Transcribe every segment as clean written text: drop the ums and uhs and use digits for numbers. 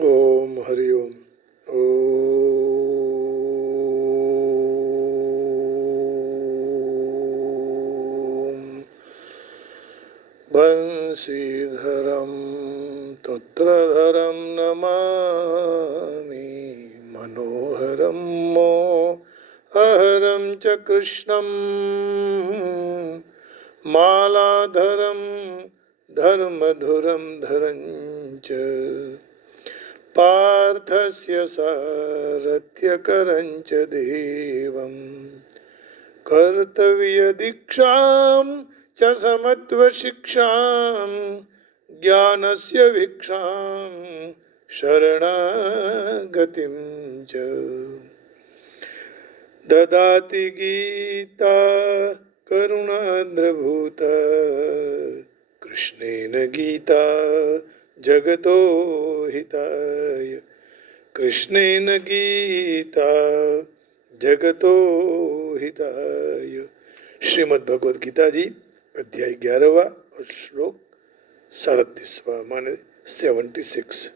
ओम हरि ओम। ओम बंशीधरं तुत्रधरं नमामि मनोहरं मोहरं च कृष्णं मालाधरं धर्मधुरं धरं च पार्थस्य सारथ्यकरं च देवं कर्तव्यदीक्षां च समत्वशिक्षां ज्ञानस्य भिक्षां शरणागतिं च ददाति गीता करुणाद्रभूता कृष्णेन गीता जगतो हिताय कृष्णेन गीता जगतो हिताय। श्रीमद् भगवद गीता जी अध्याय 11वां और श्लोक 37वां माने 76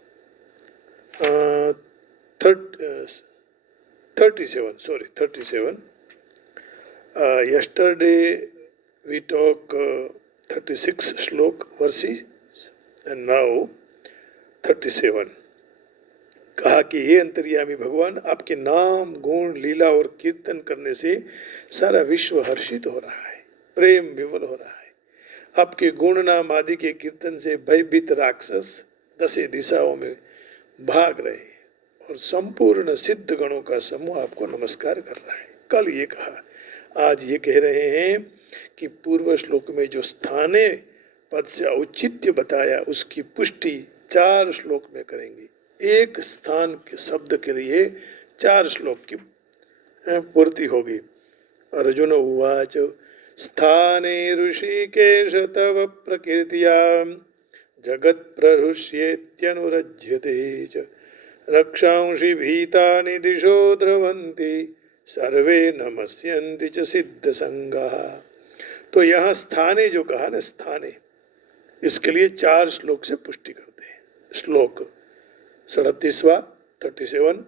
37 sorry 37 yesterday we talk 36 श्लोक verses and now 37। कहा कि हे अंतर्यामी भगवान, आपके नाम गुण लीला और कीर्तन करने से सारा विश्व हर्षित हो रहा है, प्रेम विवल हो रहा है। आपके गुण नाम आदि के कीर्तन से भयभीत राक्षस दसे दिशाओं में भाग रहे हैं और संपूर्ण सिद्ध गणों का समूह आपको नमस्कार कर रहा है। कल ये कहा, आज ये कह रहे हैं कि पूर्व श्लोक में जो स्थाने पद से औचित्य बताया उसकी पुष्टि 4 श्लोक में करेंगे। एक स्थान के शब्द के लिए 4 श्लोक की पूर्ति होगी। अर्जुन उवाच स्थाने ऋषिकेश तव प्रकृतिया जगत् प्रहृष्येत्यनुरज्यते च रक्षांसि भीतानि दिशो द्रवन्ति सर्वे नमस्यन्ति च सिद्ध संगाः। तो यहाँ स्थाने जो कहा ना, स्थाने, इसके लिए 4 श्लोक से पुष्टि करते हैं। श्लोक 37वां 37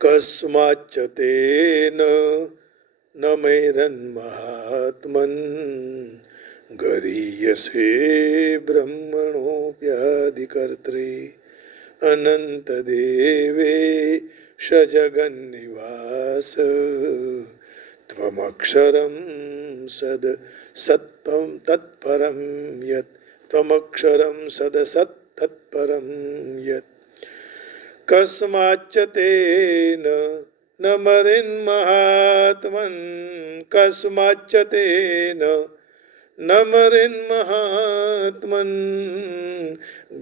कस्माच्च तेन न मेरन्महात्मन् गरीयसे ब्रह्मणोऽप्यादिकर्त्रे अनन्तदेवेश जगन्निवास त्वमक्षरं सद सत्त्वं तत्परं यत् त्वमक्षरं सद सत् तत्परं यत् कस्माच्च तेन न मरेन्महात्मन् कस्माच्च तेन न मरेन्महात्मन्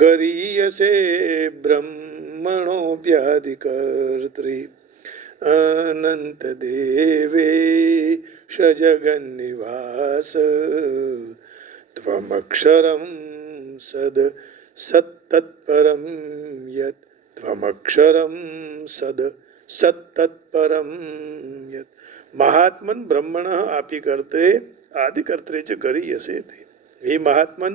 गरीयसे ब्रह्मणोऽप्यादिकर्त्रे अनन्तदेवेश जगन्निवास त्वमक्षरं सद सत्तत्परं यत् त्वमक्षरं सद सत्तत्परं यत् महात्मन ब्रह्मण आपी करते आदि कर्ते च गरीयसे थे। हे महात्मन,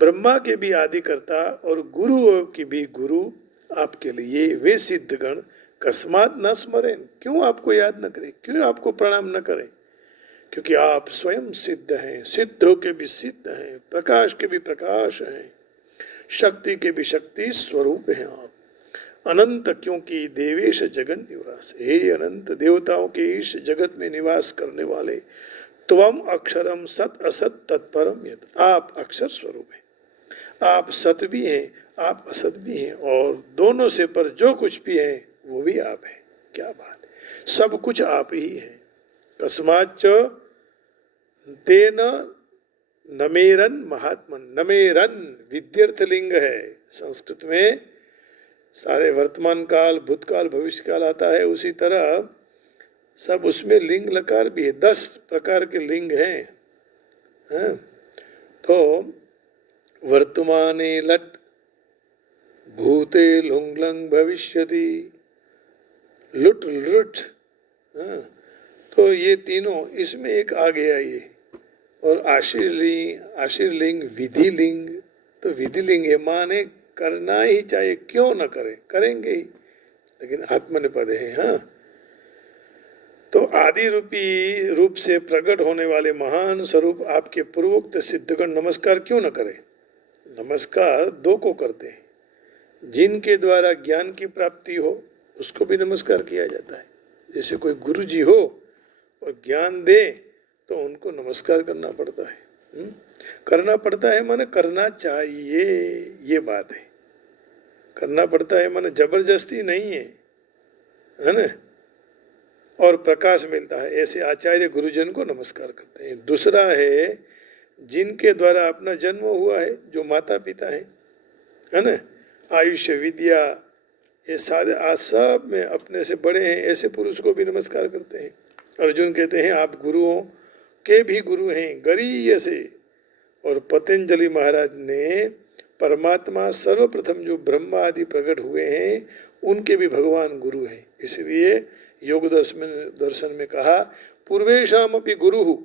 ब्रह्मा के भी आदि कर्ता और गुरु की भी गुरु आपके लिए वे सिद्धगण कस्मात न स्मरें, क्यों आपको याद न करें, क्यों आपको प्रणाम न करें? क्योंकि आप स्वयं सिद्ध हैं, सिद्धों के भी सिद्ध हैं, प्रकाश के भी प्रकाश हैं, शक्ति के भी शक्ति स्वरूप हैं आप। अनंत, क्योंकि देवेश जगन निवास, हे अनंत देवताओं के इस जगत में निवास करने वाले, त्वम अक्षरम सत असत तत्परम यत्, आप अक्षर स्वरूप हैं, आप सत भी हैं, आप असत भी हैं, और दोनों से पर जो कुछ भी है वो भी आप हैं। क्या बात है, सब कुछ आप ही हैं। कस्माच्च तेन नमेरन महात्मन, नमेरन विद्यर्थ लिंग है संस्कृत में, सारे वर्तमान काल भूतकाल भविष्य काल आता है, उसी तरह सब उसमें लिंग लकार भी है, 10 प्रकार के लिंग हैं। तो वर्तमाने लट, भूते लुंग लंग भविष्यति लुट लुट, तो ये तीनों इसमें एक आ गया ये। और आशीर्लिंग विधि लिंग, तो विधि लिंग है, माने करना ही चाहिए, क्यों न करें, करेंगे ही, लेकिन आत्मनिपद है। हाँ, तो आदि रूपी रूप से प्रकट होने वाले महान स्वरूप आपके पूर्वोक्त सिद्धगण नमस्कार क्यों न करें। नमस्कार दो को करते हैं, जिनके द्वारा ज्ञान की प्राप्ति हो उसको भी नमस्कार किया जाता है। जैसे कोई गुरु जी हो और ज्ञान दे तो उनको नमस्कार करना पड़ता है। करना पड़ता है माने करना चाहिए, ये बात है। करना पड़ता है माने जबरदस्ती नहीं है ना। और प्रकाश मिलता है, ऐसे आचार्य गुरुजन को नमस्कार करते हैं। दूसरा है जिनके द्वारा अपना जन्म हुआ है, जो माता पिता है ना, आयुष्य विद्या ये सारे आज सब में अपने से बड़े हैं, ऐसे पुरुष को भी नमस्कार करते हैं। अर्जुन कहते हैं आप गुरुओं के भी गुरु हैं गरीय से। और पतंजलि महाराज ने परमात्मा सर्वप्रथम जो ब्रह्मा आदि प्रकट हुए हैं उनके भी भगवान गुरु हैं। इसलिए योग दर्शन में कहा पूर्वेशाम अपि गुरु,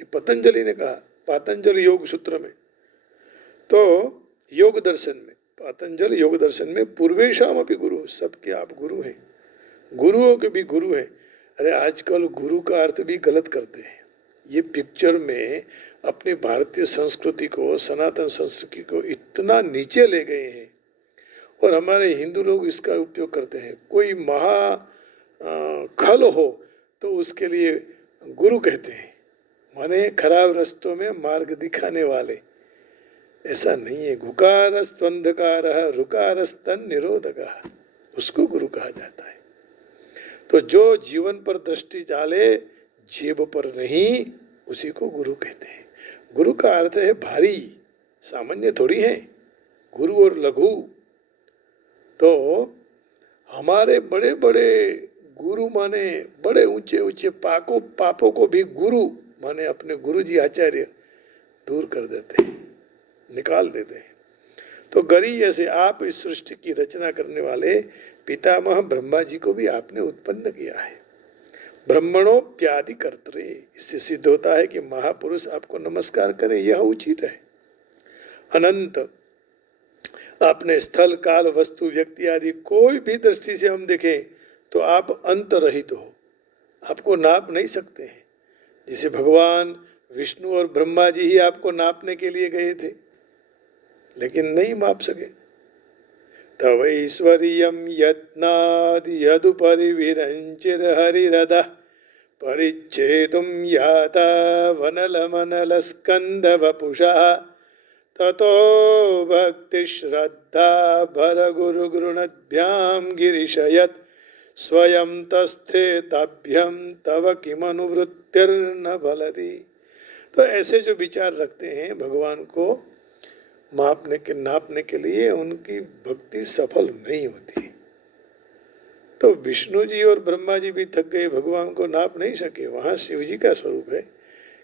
ये पतंजलि ने कहा पतंजलि योग सूत्र में। तो योग दर्शन में, पतंजलि योग दर्शन में पूर्वेशाम अपि गुरु, सबके आप गुरु हैं, गुरुओं के भी गुरु हैं। अरे आजकल गुरु का अर्थ भी गलत करते हैं। ये पिक्चर में अपनी भारतीय संस्कृति को, सनातन संस्कृति को इतना नीचे ले गए हैं और हमारे हिंदू लोग इसका उपयोग करते हैं। कोई खल हो तो उसके लिए गुरु कहते हैं, माने खराब रास्तों में मार्ग दिखाने वाले। ऐसा नहीं है। गुकारस्तंधकार रुकारस्तन निरोधक, उसको गुरु कहा जाता है। तो जो जीवन पर दृष्टि डाले, जेब पर नहीं, उसी को गुरु कहते हैं। गुरु का अर्थ है भारी, सामान्य थोड़ी है गुरु और लघु। तो हमारे बड़े बड़े गुरु माने बड़े ऊंचे ऊंचे पापों को भी गुरु माने अपने गुरु जी आचार्य दूर कर देते हैं, निकाल देते हैं। तो गरीय ऐसे आप इस सृष्टि की रचना करने वाले पितामह ब्रह्मा जी को भी आपने उत्पन्न किया है। ब्रह्मणोप्यादि कर्तरे, इससे सिद्ध होता है कि महापुरुष आपको नमस्कार करें, यह उचित है। अनंत, आपने स्थल काल वस्तु व्यक्ति आदि कोई भी दृष्टि से हम देखें तो आप अंत रहित हो, आपको नाप नहीं सकते हैं। जैसे भगवान विष्णु और ब्रह्मा जी ही आपको नापने के लिए गए थे, लेकिन नहीं माप सके। तव ऐश्वर्यं यत्नाद् यदुपरिविरञ्चिर हरिरदः परिच्छेदुं याता वनलमनलस्कन्धवपुषः ततो भक्तिश्रद्धा भरगुरुगृणद्भ्यां गिरिशयत् स्वयं तस्थेताभ्यं तव किमनुवृत्तिर्न फलति। तो ऐसे जो विचार रखते हैं भगवान को नापने के लिए, उनकी भक्ति सफल नहीं होती। तो विष्णु जी और ब्रह्मा जी भी थक गए, भगवान को नाप नहीं सके। वहाँ शिव जी का स्वरूप है।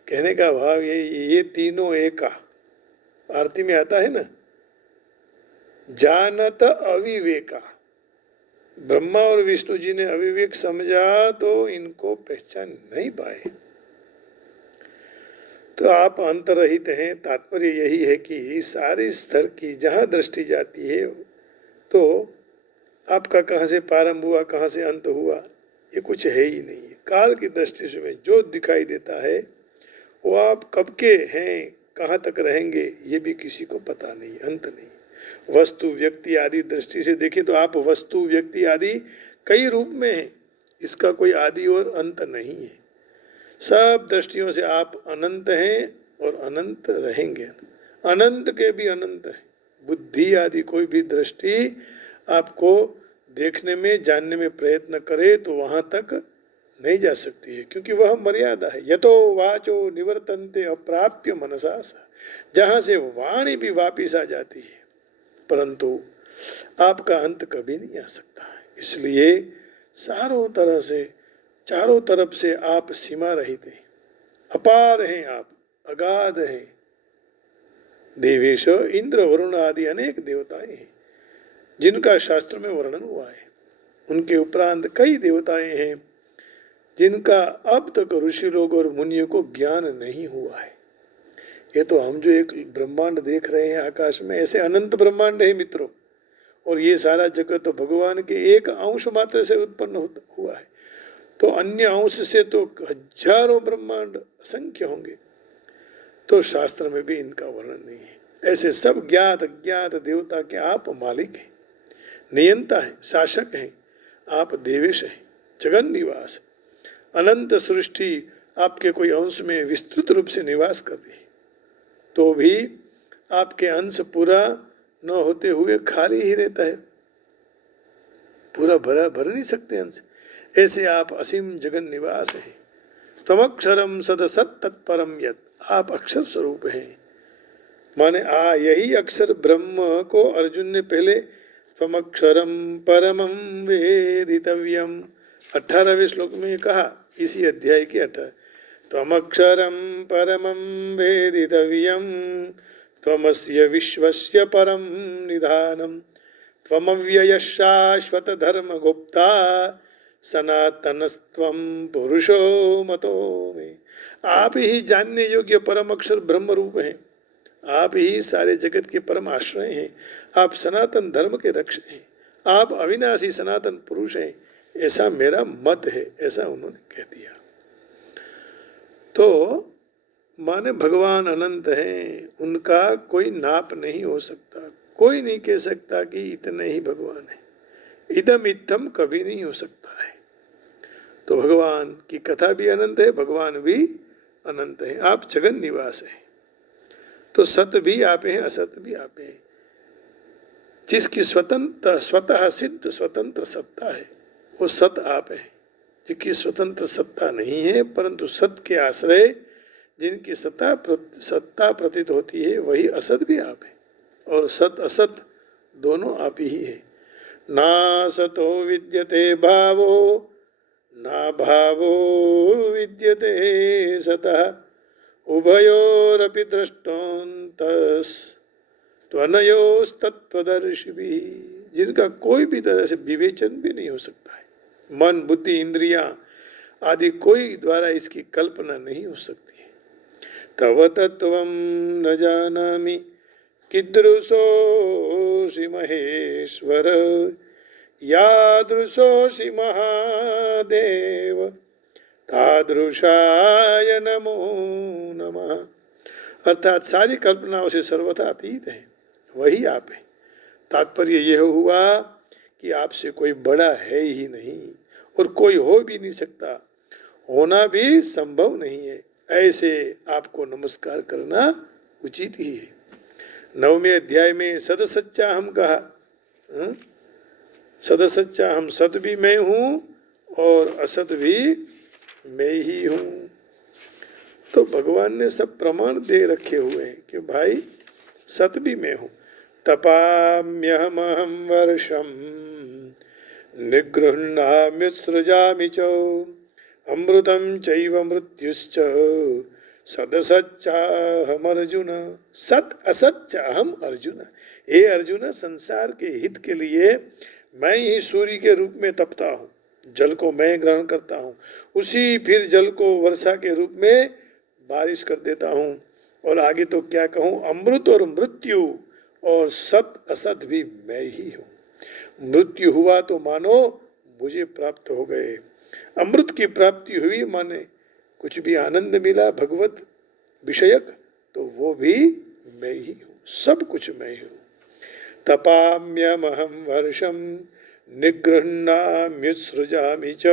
कहने का भाव ये तीनों एका, आरती में आता है ना, जानत अविवेका। ब्रह्मा और विष्णु जी ने अविवेक समझा तो इनको पहचान नहीं पाए। तो आप अंतरहित हैं। तात्पर्य यही है कि सारे स्तर की जहाँ दृष्टि जाती है तो आपका कहाँ से प्रारंभ हुआ कहाँ से अंत हुआ ये कुछ है ही नहीं है। काल की दृष्टि से जो दिखाई देता है वो आप कब के हैं, कहाँ तक रहेंगे, ये भी किसी को पता नहीं, अंत नहीं। वस्तु व्यक्ति आदि दृष्टि से देखें तो आप वस्तु व्यक्ति आदि कई रूप में हैं, इसका कोई आदि और अंत नहीं है। सब दृष्टियों से आप अनंत हैं और अनंत रहेंगे। अनंत के भी अनंत है। बुद्धि आदि कोई भी दृष्टि आपको देखने में जानने में प्रयत्न करे तो वहां तक नहीं जा सकती है, क्योंकि वह मर्यादा है। यतो वाचो निवर्तन्ते अप्राप्य मनसा, जहां से वाणी भी वापिस आ जाती है, परंतु आपका अंत कभी नहीं आ सकता। इसलिए चारों तरफ से आप सीमा रहित हैं, अपार हैं, आप अगाध हैं। देवेश इंद्र वरुण आदि अनेक देवताएं हैं जिनका शास्त्र में वर्णन हुआ है। उनके उपरांत कई देवताएं हैं जिनका अब तक ऋषि लोग और मुनियों को ज्ञान नहीं हुआ है। ये तो हम जो एक ब्रह्मांड देख रहे हैं आकाश में, ऐसे अनंत ब्रह्मांड है मित्रों, और ये सारा जगत तो भगवान के एक अंश मात्र से उत्पन्न हुआ है। तो अन्य अंश से तो हजारों ब्रह्मांड असंख्य होंगे, तो शास्त्र में भी इनका वर्णन नहीं है। ऐसे सब ज्ञात अज्ञात देवता के आप मालिक हैं, नियंता हैं, शासक हैं, आप देवेश हैं, जगन निवास, अनंत सृष्टि आपके कोई अंश में विस्तृत रूप से निवास कर रही, तो भी आपके अंश पूरा न होते हुए खाली ही रहता है, पूरा भर नहीं सकते अंश। ऐसे आप असीम जगन निवास हैं। तमक्षरम सदसत तत्परम यत्, आप अक्षर स्वरूप हैं। माने यही अक्षर ब्रह्म को अर्जुन ने पहले तमक्षरम परमं वेदितव्यम 18वें श्लोक में कहा, इसी अध्याय के 18। त्वमक्षरं परमं वेदितव्यं त्वमस्य विश्वस्य परं निधानं त्वमव्ययः शाश्वत धर्मगुप्ता सनातनस्त्वं पुरुषो मतो में। आप ही जानने योग्य परम अक्षर ब्रह्म रूप हैं, आप ही सारे जगत के परम आश्रय हैं, आप सनातन धर्म के रक्षक हैं, आप अविनाशी सनातन पुरुष हैं, ऐसा मेरा मत है, ऐसा उन्होंने कह दिया। तो माने भगवान अनंत हैं, उनका कोई नाप नहीं हो सकता, कोई नहीं कह सकता कि इतने ही भगवान है, इदम इत्थम कभी नहीं हो सकता है। तो भगवान की कथा भी अनंत है, भगवान भी अनंत है, आप जगन निवास हैं। तो सत भी आप हैं, असत भी आप हैं। जिसकी स्वतः सिद्ध स्वतंत्र सत्ता है वो सत आप हैं, जिनकी स्वतंत्र सत्ता नहीं है परंतु सत के आश्रय जिनकी सत्ता प्रतीत होती है वही असत भी आप है, और सत असत दोनों आप ही है। ना सतो विद्यते भावो ना भावो विद्यते सतः उभयोरपि दृष्टोन्तस् त्वनयोस्तत्त्वदर्शिभिः, जिनका कोई भी तरह से विवेचन भी नहीं हो सकता है, मन बुद्धि इंद्रियां आदि कोई द्वारा इसकी कल्पना नहीं हो सकती है। तव तत्त्वं न जानामि कीदृशोऽसि महेश्वर यादृशोऽसि महादेव तादृशाय नमो नमः। अर्थात सारी कल्पनाओं से सर्वथा अतीत है, वही आप है। तात्पर्य यह हुआ कि आपसे कोई बड़ा है ही नहीं और कोई हो भी नहीं सकता, होना भी संभव नहीं है। ऐसे आपको नमस्कार करना उचित ही है। 9वें अध्याय में सद सच्चा हम कहा, सद सच्चा हम, सत भी मैं हूँ और असत भी मैं ही हूँ। तो भगवान ने सब प्रमाण दे रखे हुए हैं कि भाई सत भी मैं हूँ। तपाम्यहमहं वर्षं निगृह्णाम्युत्सृजामि च अमृतं चैव मृत्युश्च सदसच्चाहम अर्जुन। सत असच्च अहम अर्जुन। हे अर्जुन, संसार के हित के लिए मैं ही सूर्य के रूप में तपता हूँ, जल को मैं ग्रहण करता हूँ, उसी फिर जल को वर्षा के रूप में बारिश कर देता हूँ, और आगे तो क्या कहूँ, अमृत और मृत्यु और सत असत भी मैं ही हूँ। मृत्यु हुआ तो मानो मुझे प्राप्त हो गए, अमृत की प्राप्ति हुई माने कुछ भी आनंद मिला भगवत विषयक, तो वो भी मैं ही हूँ, सब कुछ मैं ही हूँ। तपाम्यमहं वर्षं निगृह्णाम्युत्सृजामि च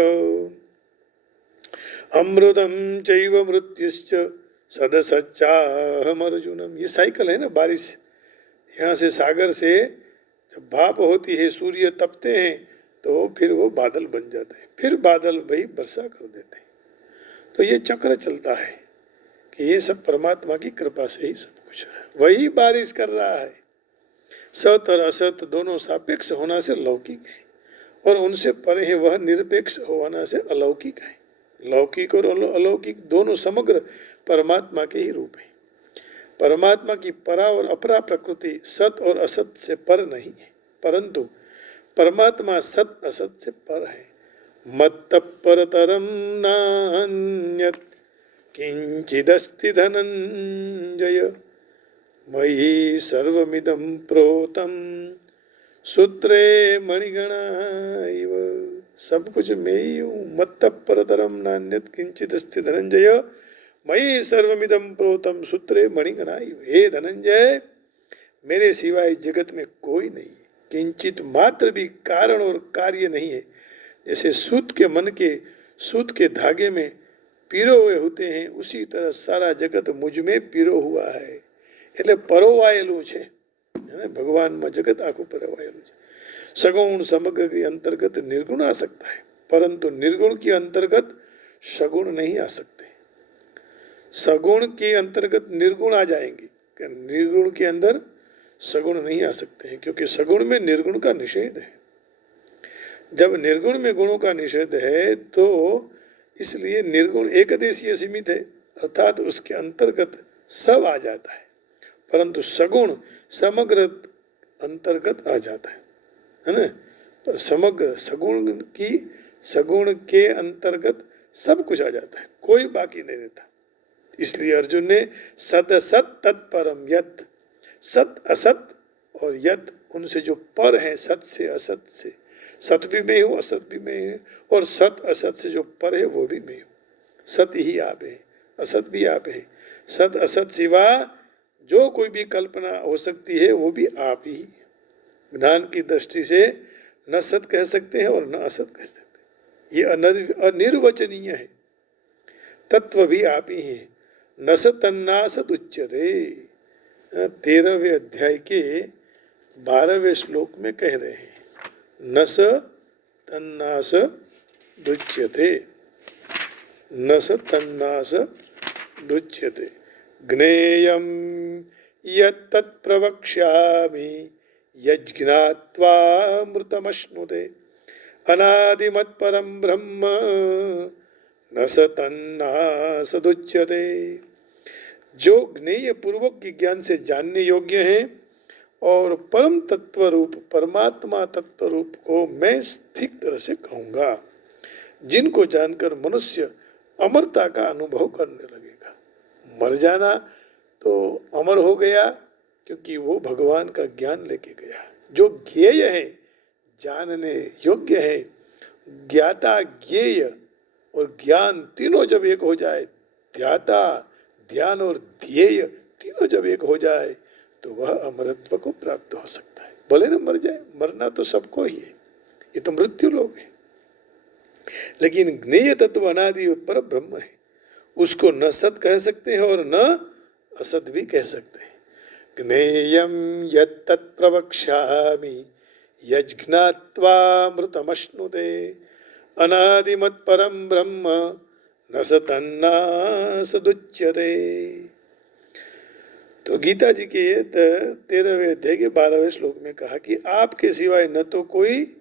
अमृतं चैव मृत्युश्च सदसच्चाहम अर्जुनम। ये साइकिल है ना, बारिश यहाँ से सागर से जब भाप होती है, सूर्य तपते हैं तो फिर वो बादल बन जाते हैं, फिर बादल वही वर्षा कर देते हैं। तो ये चक्र चलता है कि ये सब परमात्मा की कृपा से ही सब कुछ है, वही बारिश कर रहा है। सत और असत दोनों सापेक्ष होना से लौकिक है, और उनसे परे है वह निरपेक्ष होना से अलौकिक है। लौकिक और अलौकिक दोनों समग्र परमात्मा के ही रूप है। परमात्मा की परा और अपरा प्रकृति सत और असत से पर नहीं है, परंतु परमात्मा सत असत से पर है। मत्तः परतरं नान्यत् किंचिदस्ति धनंजय मयि सर्वमिदं प्रोतं सूत्रे मणिगणा इव। सब कुछ मैं ही हूँ। मत्तः परतरम नान्यत् किंचिदस्ति धनंजय मयि सर्वमिदं प्रोतं सूत्रे मणिगणा इव। हे धनंजय, मेरे सिवाय जगत में कोई नहीं है, किंचित मात्र भी कारण और कार्य नहीं है। जैसे सूत के धागे में पीरो हुए होते हैं, उसी तरह सारा जगत मुझ में पीरो हुआ है। એટલે પરોવાયેલું છે, ભગવાનમાં જગત આખું પરોવાયેલું છે। सगुण समग्र के अंतर्गत निर्गुण आ सकता है, परंतु निर्गुण के अंतर्गत सगुण नहीं आ सकते। सगुण के अंतर्गत निर्गुण आ जाएंगे, निर्गुण के अंदर सगुण नहीं आ सकते हैं, क्योंकि सगुण में निर्गुण का निषेध है। जब निर्गुण में गुणों का निषेध है तो इसलिए निर्गुण एकदेशीय सीमित है, अर्थात उसके अंतर्गत सब आ जाता है, परंतु सगुण समग्र अंतर्गत आ जाता है ना। तो समग्र सगुण के अंतर्गत सब कुछ आ जाता है, कोई बाकी नहीं रहता। इसलिए अर्जुन ने सद असत तत्परम यत, सत असत और यत उनसे जो पर है, सत से असत से, सत भी मैं हूँ असत भी मैं हूँ, और सत असत से जो पर है वो भी मैं हूँ। सत ही आप है, असत भी आप है। सत असत सिवा जो कोई भी कल्पना हो सकती है वो भी आप ही। ज्ञान की दृष्टि से न सत कह सकते हैं और न असत कह सकते, ये अनिर्वचनीय है। तत्व भी आप ही है। न सतन्नासत उच्यते, 13वें अध्याय के 12वें श्लोक में कह रहे हैं, न स तन्नास दुच्यते, न स तन्नास दुच्यते, ज्ञेयं यत्तत् प्रवक्ष्यामि यज्ञात्वामृतमश्नुते, अनादिमत्परं ब्रह्म न स तन्नासदुच्यते। जो ज्ञेय पूर्वक के ज्ञान से जानने योग्य है और परम तत्व रूप परमात्मा तत्व रूप को मैं ठीक तरह से कहूँगा, जिनको जानकर मनुष्य अमरता का अनुभव करने लगेगा। मर जाना तो अमर हो गया, क्योंकि वो भगवान का ज्ञान लेके गया। जो ज्ञेय है, जानने योग्य है, ज्ञाता ज्ञेय और ज्ञान तीनों जब एक हो जाए, ध्याता ध्यान और ध्येय तीनों जब एक हो जाए, तो वह अमरत्व को प्राप्त हो सकता है। भले न मर जाए, मरना तो सबको ही है, ये तो मृत्यु लोग है, लेकिन ज्ञेय तत्व अनादि पर ब्रह्म है, उसको न सत कह सकते हैं और न असत भी कह सकते हैं। ज्ञेयं यत्तत् प्रवक्ष्यामि यज्ञात्वामृतमश्नुते, अनादिमत्परं ब्रह्म न स तन्नासदुच्यते। तो गीता जी के 13वें अध्याय के 12वें श्लोक में कहा कि आपके सिवाय न तो कोई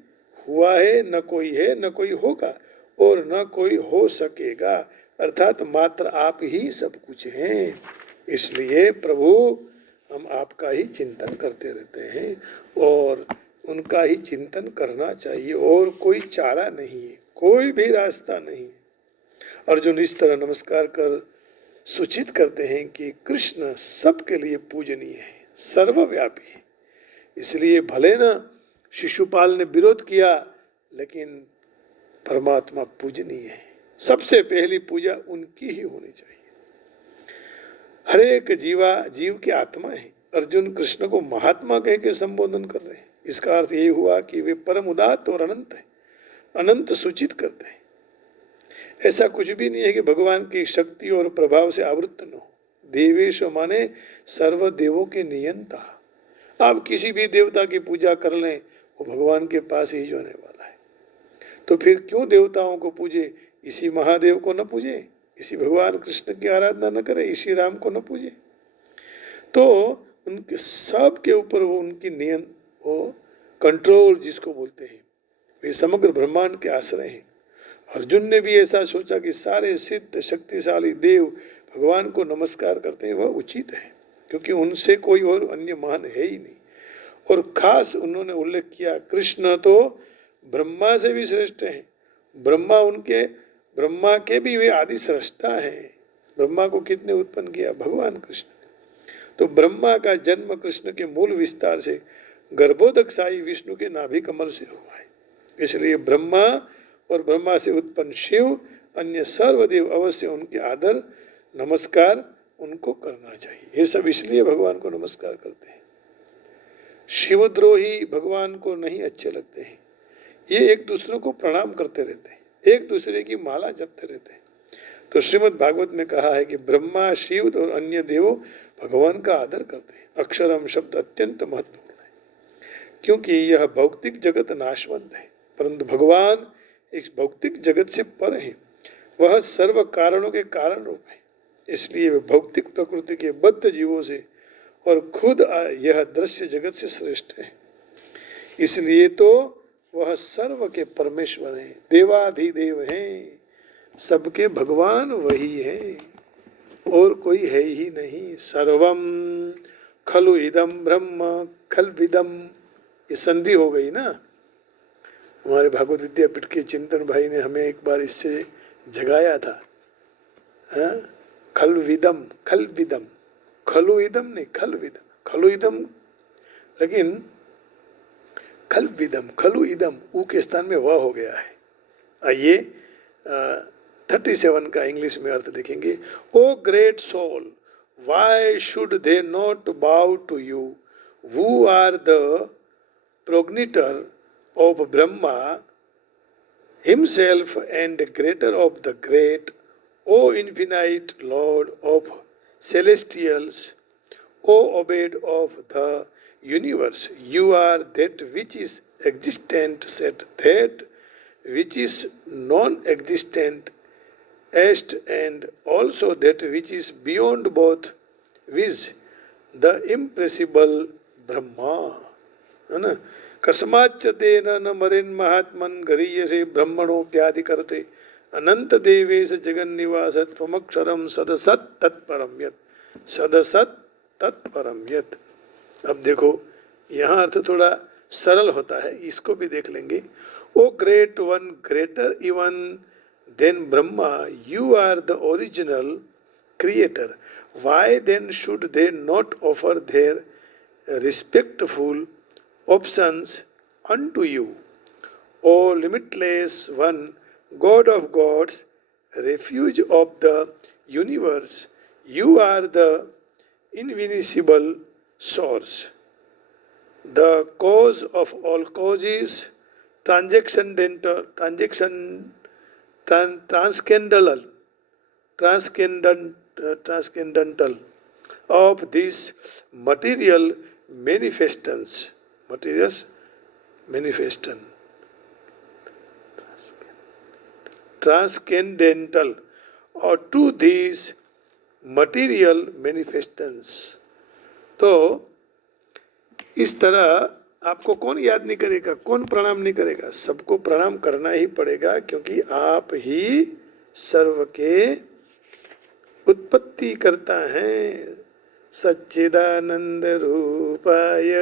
हुआ है, न कोई है, न कोई होगा और न कोई हो सकेगा, अर्थात मात्र आप ही सब कुछ हैं। इसलिए प्रभु हम आपका ही चिंतन करते रहते हैं और उनका ही चिंतन करना चाहिए, और कोई चारा नहीं है, कोई भी रास्ता नहीं। अर्जुन इस तरह नमस्कार कर सूचित करते हैं कि कृष्ण सबके लिए पूजनीय है, सर्वव्यापी है। इसलिए भले न शिशुपाल ने विरोध किया, लेकिन परमात्मा पूजनीय है। सबसे पहली पूजा उनकी ही होनी चाहिए। हर एक जीव की आत्मा है। अर्जुन कृष्ण को महात्मा कह के संबोधन कर रहे हैं। इसका अर्थ ये हुआ कि वे परम उदात्त और अनंत है, अनंत सूचित करते हैं। ऐसा कुछ भी नहीं है कि भगवान की शक्ति और प्रभाव से आवृत्त न हो। देवेश माने सर्व देवों के नियंता। आप किसी भी देवता की पूजा कर लें, वो भगवान के पास ही जाने वाला है। तो फिर क्यों देवताओं को पूजे? इसी महादेव को न पूजे, इसी भगवान कृष्ण की आराधना न करे, इसी राम को न पूजे। तो उनके सब के ऊपर वो उनकी वो कंट्रोल जिसको बोलते हैं, वे समग्र ब्रह्मांड के आश्रय हैं। अर्जुन ने भी ऐसा सोचा कि सारे सिद्ध शक्तिशाली देव भगवान को नमस्कार करते हैं, वह उचित है, क्योंकि उनसे कोई और अन्य महान है ही नहीं। और खास उन्होंने उल्लेख किया, कृष्ण तो ब्रह्मा से भी श्रेष्ठ हैं। ब्रह्मा के भी वे आदि सृष्टा हैं। ब्रह्मा को किसने उत्पन्न किया? भगवान कृष्ण। तो ब्रह्मा का जन्म कृष्ण के मूल विस्तार से गर्भोदक साई विष्णु के नाभि कमल से हुआ है। इसलिए ब्रह्मा और ब्रह्मा से उत्पन्न शिव अन्य सर्वदेव अवश्य उनके आदर नमस्कार उनको करना चाहिए। ये सब इसलिए भगवान को नमस्कार करते हैं। शिवद्रोही भगवान को नहीं अच्छे लगते हैं। ये एक दूसरे को प्रणाम करते रहते हैं, एक दूसरे की माला जपते रहते हैं। तो श्रीमद् भागवत में कहा है कि ब्रह्मा शिव और अन्य देवों भगवान का आदर करते हैं। अक्षरम शब्द अत्यंत महत्वपूर्ण है, क्योंकि यह भौतिक जगत नाशवंत है, परंतु भगवान इस भौतिक जगत से पर है। वह सर्व कारणों के कारण रूप है, इसलिए वे भौतिक प्रकृति के बद्ध जीवों से और खुद यह दृश्य जगत से श्रेष्ठ है। इसलिए तो वह सर्व के परमेश्वर हैं, देवाधिदेव हैं, सबके भगवान वही है और कोई है ही नहीं। सर्वम खलु इदम ब्रह्म खलविदम, ये संधि हो गई ना। हमारे भागवत विद्यापीठ के चिंतन भाई ने हमें एक बार इससे जगाया था। खलविदम खलविदम, खलु इदम नहीं खलविदम, खलु इदम, लेकिन खलविदम खलु इदम ऊ के स्थान में वह हो गया है। आइए 37 का इंग्लिश में अर्थ देखेंगे। O great soul, why should they not bow to you who are the progenitor of Brahma himself and greater of the great, O infinite Lord of celestials, O obeyed of the universe, you are that which is existent, set that which is non-existent, est, and also that which is beyond both, viz. The impressible Brahma, है ना। कस्माच्च तेन न मरेन महात्मन गरीयसे ब्रह्मणोप्यादि करते अनंत देवेश जगन्निवास त्वमक्षरम सदसत तत्परम यत्, सदसत तत्परम यत्। अब देखो यहाँ अर्थ थोड़ा सरल होता है, इसको भी देख लेंगे। O great one, greater even than Brahma, you are the original creator, why then should they not offer their respectful options unto you, O limitless one, God of gods, refuge of the universe, you are the invincible source, the cause of all causes, transcendental, transcendental of this material manifestance, materials manifestation, transcendental or to these material manifestations। तो इस तरह आपको कौन याद नहीं करेगा, कौन प्रणाम नहीं करेगा? सबको प्रणाम करना ही पड़ेगा, क्योंकि आप ही सर्व के उत्पत्ति करता है। सच्चिदानंद रूपाय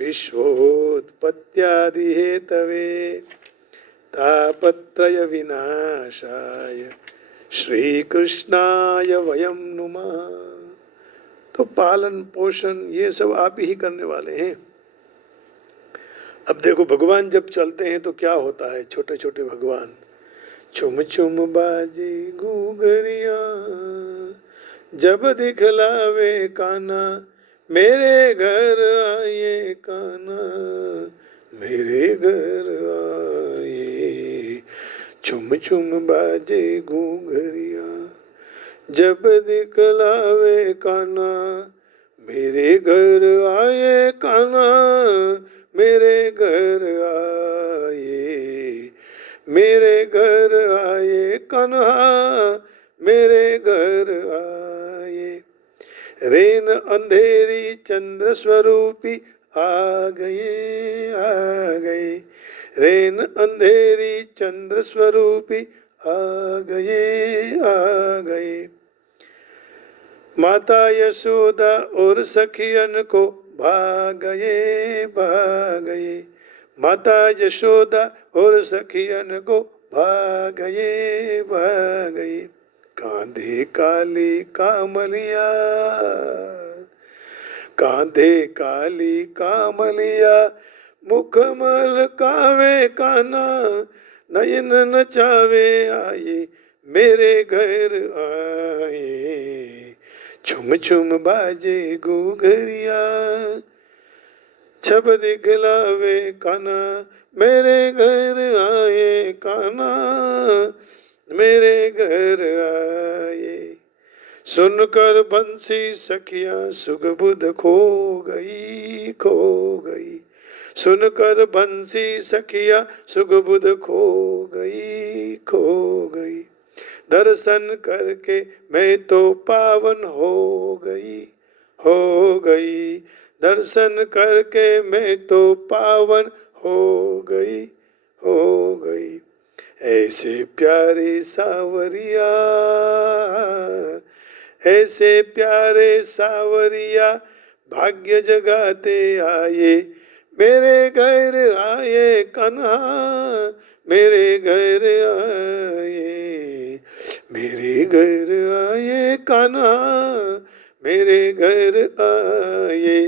विश्वोत्पत्त्यादि हेतवे तापत्रय विनाशाय श्री कृष्णाय वयम नुमः। तो पालन पोषण ये सब आप ही करने वाले हैं। अब देखो भगवान जब चलते हैं तो क्या होता है, छोटे छोटे भगवान चुम चुम बाजे घूघरिया, जब दिखलावे काना मेरे घर आए, काना मेरे घर आए। चुम चुम बाजे घूंघरिया, जब दिखलावे काना मेरे घर आए, काना मेरे घर आए, मेरे घर आए कान्हा मेरे घर आए। रेन अंधेरी चंद्र स्वरूपी आ गए, आ गए, रेन अंधेरी चंद्र स्वरूपी आ गए, आ गए। माता यशोदा और सखियन को भाग गए, भाग गए, माता यशोदा और सखियन को भाग गए, भाग गए। कांधे काली कामलिया, कांधे काली कामलिया, मुख मलकावे काना, नयन नचावे आए मेरे घर आए। छुम छुम बाजे घूघरिया, छब दिखलावे काना, मेरे घर आए काना, मेरे घर आए। सुनकर बंसी सखिया सुगबुध खो गई, खो गई। सुनकर बंसी सखिया सुगबुध खो गई, खो गई। दर्शन करके मैं तो पावन हो गई, हो गई। दर्शन करके मैं तो पावन हो गई, हो गई। ऐसे प्यारे सावरिया, ऐसे प्यारे सावरिया, भाग्य जगाते आए मेरे घर आए कन्हा, मेरे घर आए, मेरे घर आए कान्हा, मेरे घर आए।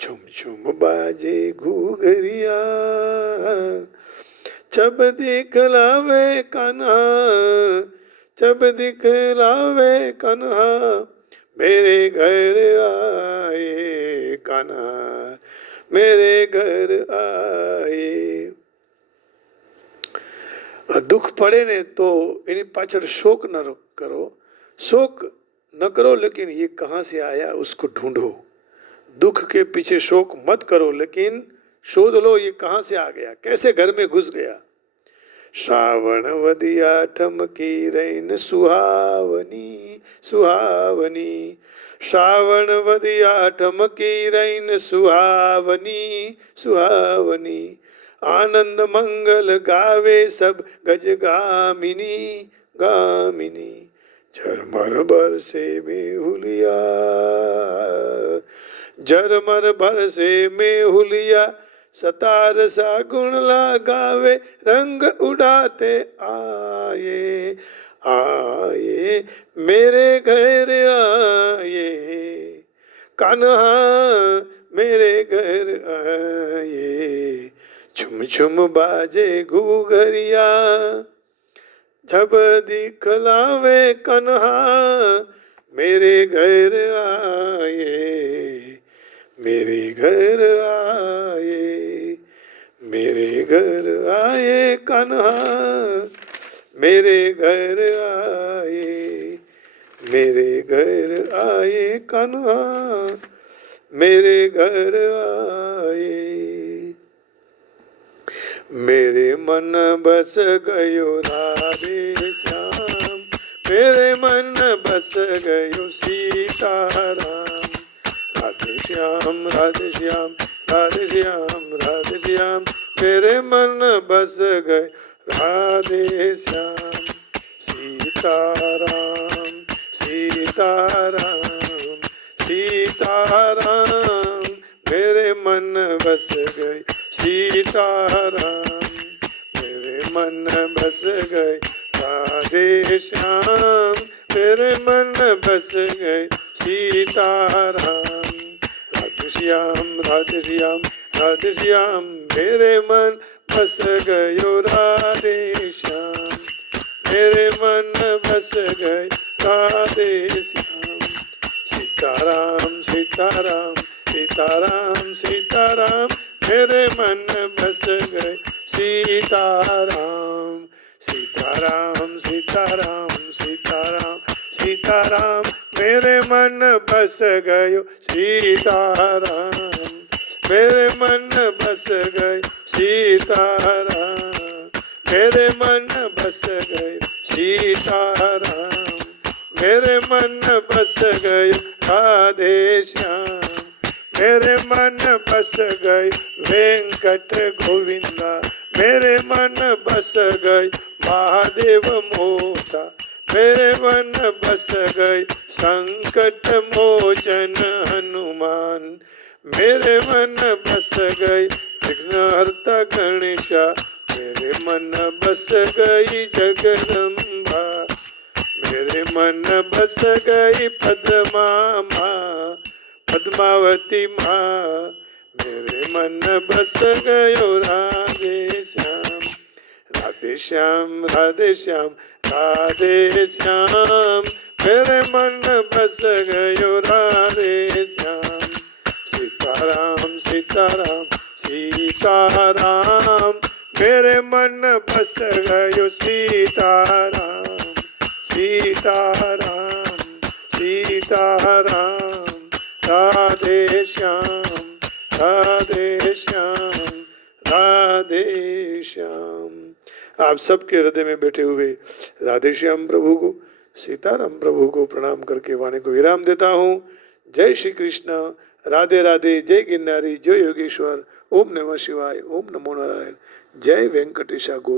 छुम छुम बाजे घूघरिया, छब दिखलावे कान्हा, छब दिखलावे कान्हा, मेरे घर आए कान्हा, मेरे घर आए। दुख પડે ને તો એની પાછળ શોક ન કરો, शोक न करो, लेकिन ये कहाँ से आया उसको ढूंढो। दुख के पीछे शोक मत करो, लेकिन शोध लो ये कहाँ से आ गया, कैसे घर में घुस गया। श्रावण वदिया ठमकी रैन सुहावनी, सुहावनी। श्रावण वदिया ठमकी रैन सुहावनी, सुहावनी। आनंद मंगल गावे सब गजगामिनी, गामिनी। झरमर बरसे मेहुलिया, झरमर बरसे मेहुलिया, सतार सा गुण लगावे रंग उड़ाते आए, आए मेरे घर आए कान्हा, मेरे घर आए। छुम छुम बाजे घूघरिया, झब दिखलावे कन्हा, मेरे घर आए, मेरे घर आए, मेरे घर आए कन्हा, मेरे घर आए, मेरे घर आए कन्हा, मेरे घर आए। मेरे मन बस गयो राधे श्याम, मेरे मन बस गयो सीताराम। राधे श्याम, राधे श्याम, राधे श्याम, राधे श्याम, मेरे मन बस गए राधे श्याम। सीताराम, सीताराम, सीताराम, मेरे मन बस गए सीताराम, मेरे मन बस गए राधे श्याम, मेरे मन बस गए सीताराम। राधे श्याम, राधे श्याम, राधे श्याम, मेरे मन बस गयो राधे श्याम, मेरे मन बस गए राधे श्याम। सीताराम, सीताराम, सीताराम, सीताराम, मेरे मन बस गए सीताराम। सीताराम, सीताराम, सीताराम, सीताराम, मेरे मन बस गयो सीताराम, मेरे मन बस गए सीताराम, मेरे मन बस गए सीताराम, मेरे मन बस गए राधे श्याम, मेरे मन बस गए वेंकट गोविंदा, मेरे मन बस गए महादेव मोता, मेरे मन बस गए संकट मोचन हनुमान, मेरे मन बस गए विघ्नहर्ता गणेशा, मेरे मन बस गई जगदम्बा, मेरे मन बस गई पद्मा माँ, पद्मावती माँ। मेरे मन बस गयो राधे श्याम, राधे श्याम, राधे श्याम, राधे श्याम। मेरे मन बस गयो राधे श्याम। सीताराम, सीताराम, सीताराम। मेरे मन बस गयो सीताराम, सीताराम, सीताराम। राधे श्याम, राधे श्याम, राधे श्याम। आप सबके हृदय में बैठे हुए राधे श्याम प्रभु को, सीताराम प्रभु को प्रणाम करके वाणी को विराम देता हूँ। जय श्री कृष्ण, राधे राधे, जय गिरनारी, जय योगेश्वर। ओम नमः शिवाय, ओम नमो नारायण। जय वेंकटेशा गोविंद।